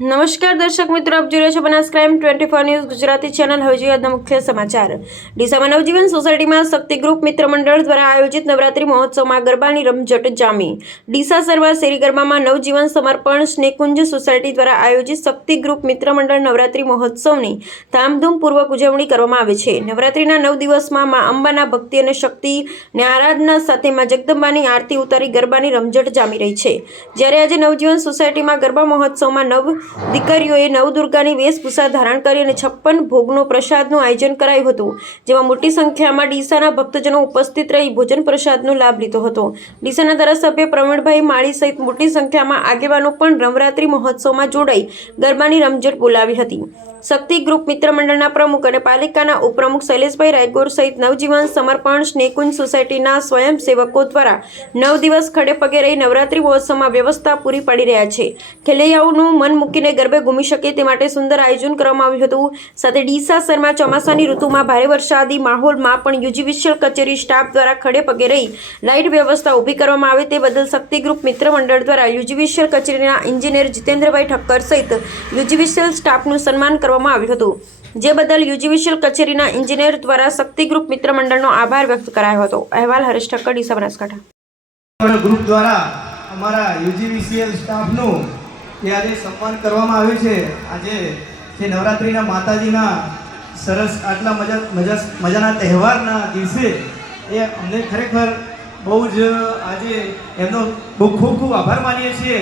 નમસ્કાર દર્શક મિત્રો, આપ જોઈ રહ્યા છો Banas crime 24 news Gujarati channel. હવે જોઈએ આજના મુખ્ય સમાચાર। ડીસામાં નવજીવન સોસાયટીમાં શક્તિ ગ્રુપ મિત્ર મંડળ દ્વારા આયોજિત નવરાત્રી મહોત્સવમાં ગરબાની રમઝટ જામી। ડીસા સરવા શેરી ગરબામાં નવજીવન સમર્પણ સ્નેહકુંજ સોસાયટી દ્વારા આયોજિત શક્તિ ગ્રુપ મિત્ર મંડળ નવરાત્રી મહોત્સવની ધામધૂમપૂર્વક ઉજવણી કરવામાં આવે છે। નવરાત્રીના 9 દિવસમાં મા અંબાના ભક્તિ અને શક્તિને આરાધના સાથે મા જગદંબાની આરતી ઉતારી ગરબાની રમઝટ જામી રહી છે। જ્યારે આજે નવજીવન સોસાયટીમાં ગરબા મહોત્સવમાં દીકરીઓએ નવદુર્ગાની વેશભૂષા ધારણ કરી અને 56 ભોગનો પ્રસાદનું આયોજન કરાયું હતું, જેમાં મોટી સંખ્યામાં ડીસાના ભક્તજનો ઉપસ્થિત રહી ભોજન પ્રસાદનો લાભ લીધો હતો। ડીસાના ધારાસભ્ય પ્રવીણભાઈ માળી સહિત મોટી સંખ્યામાં આગેવાનો પણ નવરાત્રી મહોત્સવમાં જોડાઈ ગરબાની રમઝટ બોલાવી હતી। શક્તિ ગ્રુપ મિત્ર મંડળના પ્રમુખ અને પાલિકાના ઉપપ્રમુખ શૈલેષભાઈ રાયગોર સહિત નવજીવન સમર્પણ સ્નેહકુંજ સોસાયટીના સ્વયંસેવકો દ્વારા 9 દિવસ ખડે પગે રહી નવરાત્રી મહોત્સવમાં વ્યવસ્થા પૂરી પાડી રહ્યા છે। ખેલૈયાઓનું મન મૂકીને ગરબે ઘૂમી શકે તે માટે સુંદર આયોજન કરવામાં આવ્યું હતું। સાથે ડીસા શહેરમાં ચોમાસાની ઋતુમાં ભારે વરસાદી માહોલમાં પણ યુજીવીસીએલ કચેરી સ્ટાફ દ્વારા ખડે પગે રહી લાઇટ વ્યવસ્થા ઊભી કરવામાં આવે તે બદલ શક્તિ ગ્રુપ મિત્ર મંડળ દ્વારા યુજીવીસીએલ કચેરીના એન્જિનિયર જીતેન્દ્રભાઈ ઠક્કર સહિત યુજીવીસીએલ સ્ટાફનું સન્માન કરવામાં આવ્યું હતું, જે બદલ યુજીવીસીએલ કચેરીના એન્જિનિયર દ્વારા શક્તિ ગ્રુપ મિત્ર મંડળનો આભાર વ્યક્ત કરાયો હતો। અહેવાલ હરેશ ઠક્કર, ડીસા, બનાસકાંઠા। ગ્રુપ દ્વારા અમારા યુજીવીસીએલ સ્ટાફનું આજે સન્માન કરવામાં આવ્યું છે। આજે જે નવરાત્રિના માતાજીના સરસ આટલા મજાના તહેવારના દિવસે એ અમને ખરેખર બહુ જ આજે એમનો બહુ ખૂબ આભાર માનીએ છીએ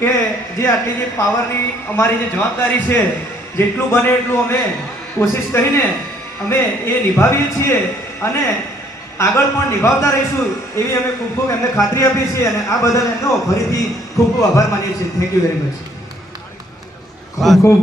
કે જે આટલી જે પાવરની અમારી જે જવાબદારી છે જેટલું બને એટલું અમે કોશિશ કરીને અમે એ નિભાવીએ છીએ અને આગળ પણ નિભાવતા રહીશું એવી અમે ખૂબ એમને ખાતરી આપીએ છીએ અને આ બદલ એમનો ફરીથી ખૂબ આભાર માનીએ છીએ। Thank you very much. ખૂબ